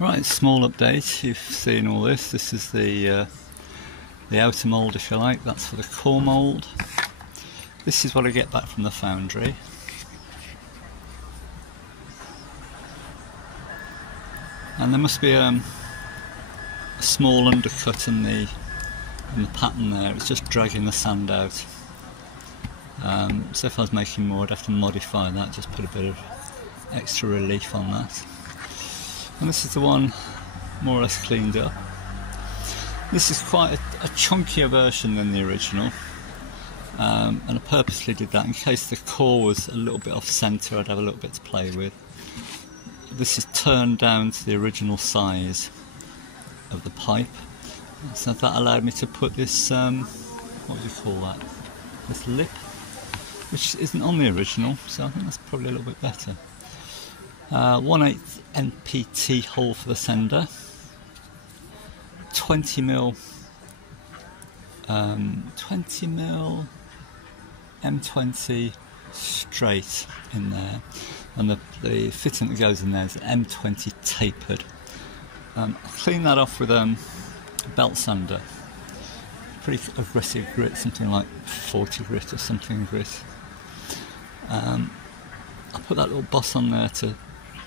Right, small update. You've seen all this. This is the outer mould, if you like. That's for the core mould. This is what I get back from the foundry. And there must be a small undercut in the pattern there. It's just dragging the sand out. So if I was making more, I'd have to modify that, just put a bit of extra relief on that. And this is the one more or less cleaned up. This is quite a chunkier version than the original, and I purposely did that in case the core was a little bit off centre. I'd have a little bit to play with. This is turned down to the original size of the pipe, so that allowed me to put this, what would you call that, this lip, which isn't on the original, so I think that's probably a little bit better. 1/8 NPT hole for the sender, 20mm M20 straight in there, and the fitting that goes in there is M20 tapered. I'll clean that off with a belt sander, pretty aggressive grit, something like 40 grit or something grit. I'll put that little boss on there, to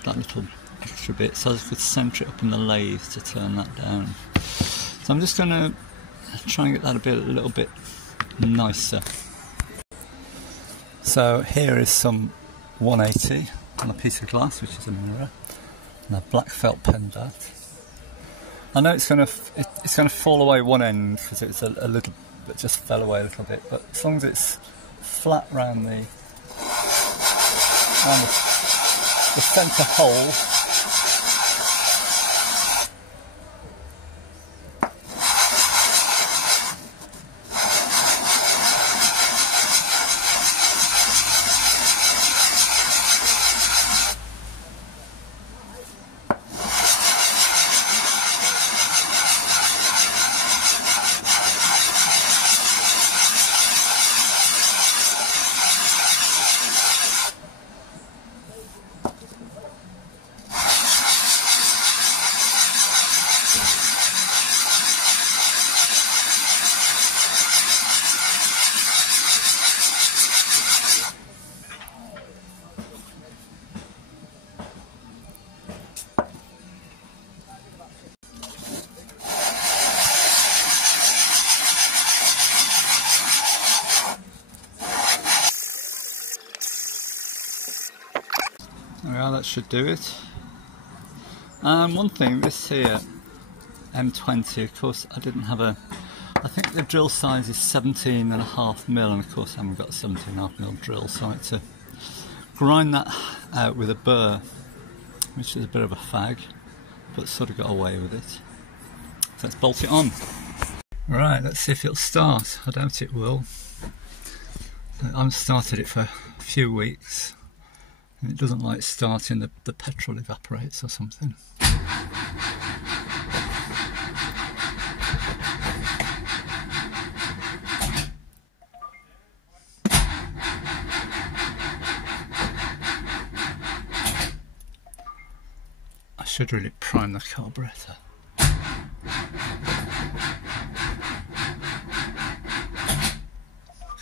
that little extra bit, so I could centre it up in the lathe to turn that down. So I'm just going to try and get that a little bit nicer. So here is some 180 on a piece of glass, which is a mirror, and a black felt pen dot. I know it's going to fall away one end because it's a little, it just fell away a little bit, but as long as it's flat round the centre hole, well, that should do it. One thing, this here M20, of course I didn't have I think the drill size is 17.5mm, and of course I haven't got a 17.5mm drill, so I had to grind that out with a burr, which is a bit of a fag, but sort of got away with it. So let's bolt it on. Right, let's see if it'll start. I doubt it will. I've started it for a few weeks. It doesn't like starting, the petrol evaporates or something. I should really prime the carburetor.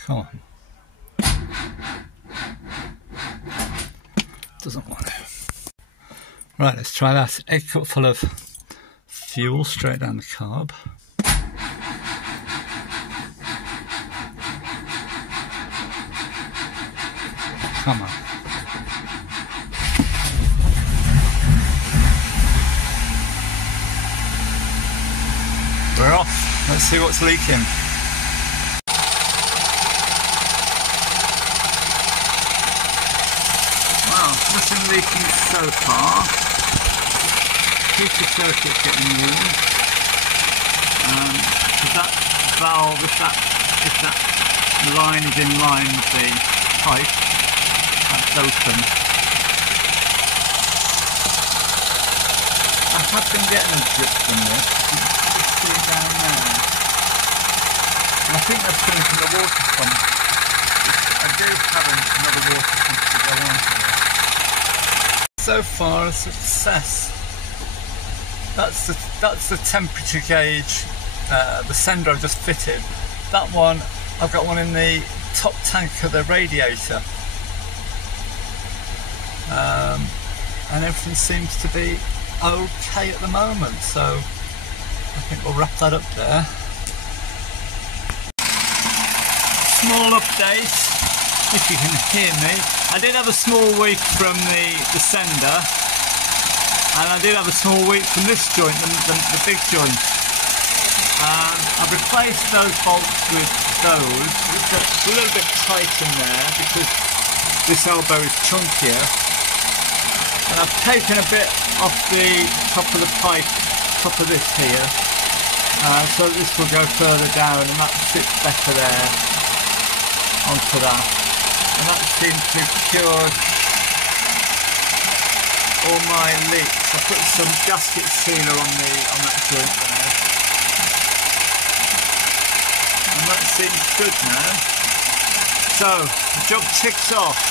Come on. Doesn't want to. Right, let's try that. Egg cup full of fuel straight down the carb. Come on. We're off. Let's see what's leaking. Nothing leaking so far. Heater circuit's getting warm. If that valve, if that line is in line with the pipe, that's open. I have been getting a drip from this. You can see it down there. And I think that's coming from the water pump. I do have another water pump to go on to this. So far a success. That's the temperature gauge, the sender I've just fitted. That one, I've got one in the top tank of the radiator. And everything seems to be okay at the moment, so I think we'll wrap that up there. Small update, if you can hear me. I did have a small week from the sender, and I did have a small week from this joint, the big joint. I've replaced those bolts with those. It's a little bit tight in there because this elbow is chunkier. And I've taken a bit off the top of the pipe, top of this here, so this will go further down and that sits better there onto that. And that seems to have cured all my leaks. I put some gasket sealer on that joint there. And that seems good now. So, the job ticks off.